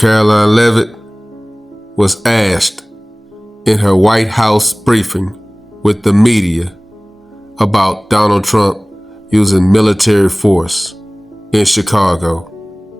Karoline Leavitt was asked in her White House briefing with the media about Donald Trump using military force in Chicago.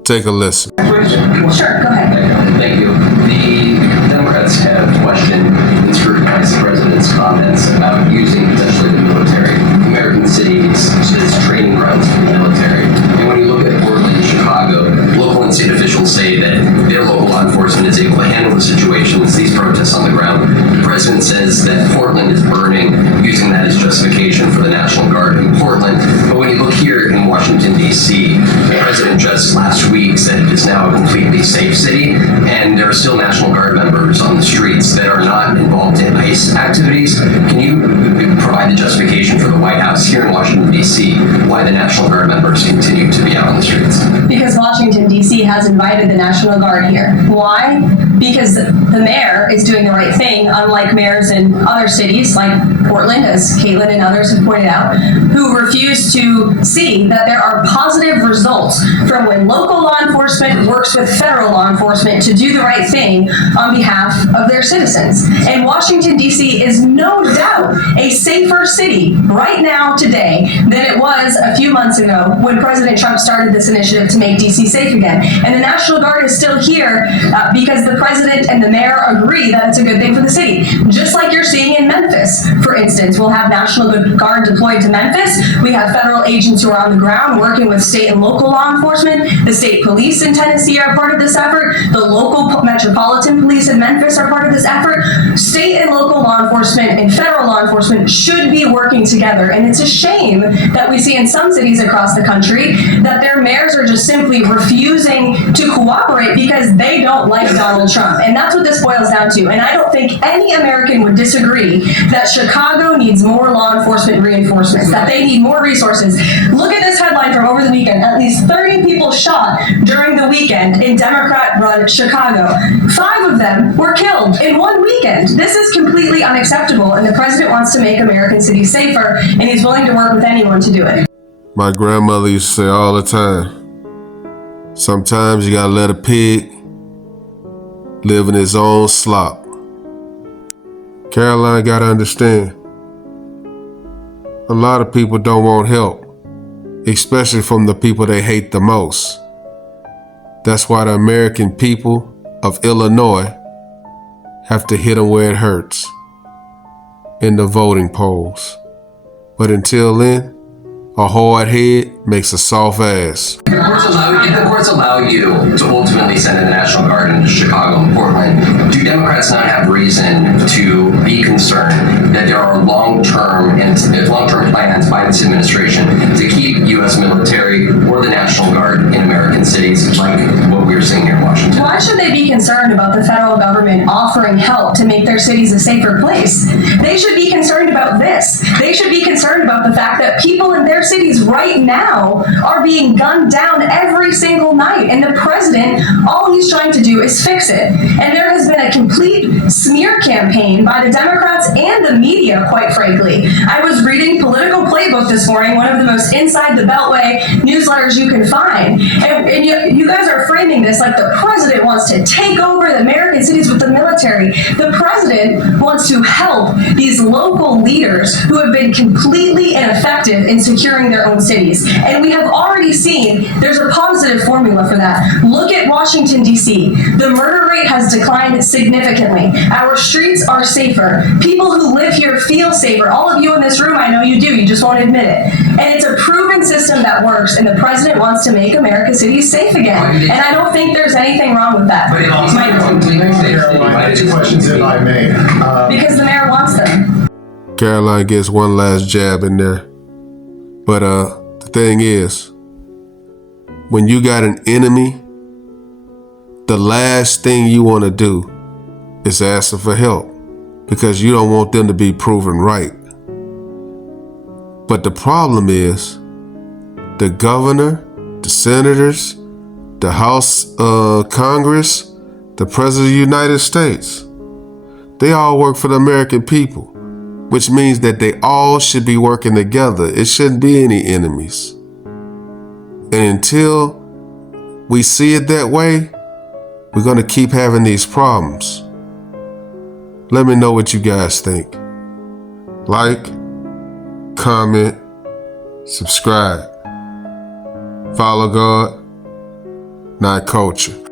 Take a listen. Sure, go ahead. Thank you. The Democrats have questioned and scrutinized the president's comments about using potentially the military, American cities as training grounds for the military. And when you look at Portland and Chicago, local and state officials say that their local law enforcement is able to handle the situations, these protests on the ground. The president says that Portland is burning, using that as justification for the National Guard in Portland. But when you look here in Washington, D.C., the president just last week said it is now a completely safe city, and there are still National Guard members on the streets that are not involved in ICE activities. Can you provide the justification for the White House here in Washington, D.C., why the National Guard members continue to be out on the streets? Because Washington, D.C. has invited the National Guard here. Why? Because the mayor is doing the right thing, unlike mayors in other cities like Portland, as Caitlin and others have pointed out, who refuse to see that there are positive results from when local law enforcement works with federal law enforcement to do the right thing on behalf of their citizens. And Washington, D.C. is no doubt a safer city right now today than it was a few months ago when President Trump started this initiative to make D.C. safe again. And the National Guard is still here because the president and the mayor agree that it's a good thing for the city. Just like you're seeing in Memphis, for instance. We'll have National Guard deployed to Memphis. We have federal agents who are on the ground working with state and local law enforcement. The state police in Tennessee are part of this effort. The local metropolitan police in Memphis are part of this effort. State and local law enforcement and federal law enforcement should be working together. And it's a shame that we see in some cities across the country that their mayors are just simply refusing to cooperate because they don't like Donald Trump. And that's what this boils down to. And I don't think any American would disagree that Chicago needs more law enforcement reinforcements, that they need more resources. Look at this headline from over the weekend. At least 30 people shot during the weekend in Democrat-run Chicago. 5 of them were killed in one weekend. This is completely unacceptable, and the president wants to make American cities safer, and he's willing to work with anyone to do it. My grandmother used to say all the time, sometimes you gotta let a pig live in his own slop. Karoline gotta understand, a lot of people don't want help, especially from the people they hate the most. That's why the American people of Illinois have to hit them where it hurts, in the voting polls. But until then, a hard head makes a soft ass. If the courts allow you to ultimately send in the National Guard into Chicago and Portland, do Democrats not have reason to be concerned that there are long-term plans by this administration to keep U.S. military or the National Guard in American cities, like what we're seeing here in Washington? Why should they be concerned about the federal government offering help to make their cities a safer place? They should be concerned about this. They should be concerned about the fact that people in their cities right now are being gunned down every single night. And the president, all he's trying to do is fix it. And there has been a complete smear campaign by the Democrats and the media, quite frankly. I was reading Political Playbook this morning, one of the most inside the Beltway newsletters you can find. And you guys are framing this like the president wants to take over the American cities with the military. The president wants to help these local leaders who have been completely ineffective in securing their own cities. And we have already seen there's a positive formula for that. Look at Washington, D.C. The murder rate has declined significantly. Our streets are safer. People who live here feel safer. All of you in this room, I know you do. You just won't admit it. And it's a proven system that works, and the president wants to make America's cities safe again. And I don't think there's anything wrong with that. But it also two questions, if I may. Because the mayor wants them. Karoline gets one last jab in there. But the thing is, when you got an enemy, the last thing you want to do is ask them for help, because you don't want them to be proven right. But the problem is, the governor, the senators, the House Congress, the President of the United States, they all work for the American people, which means that they all should be working together. It shouldn't be any enemies. And until we see it that way, we're going to keep having these problems. Let me know what you guys think. Like, comment, subscribe. Follow God, not culture.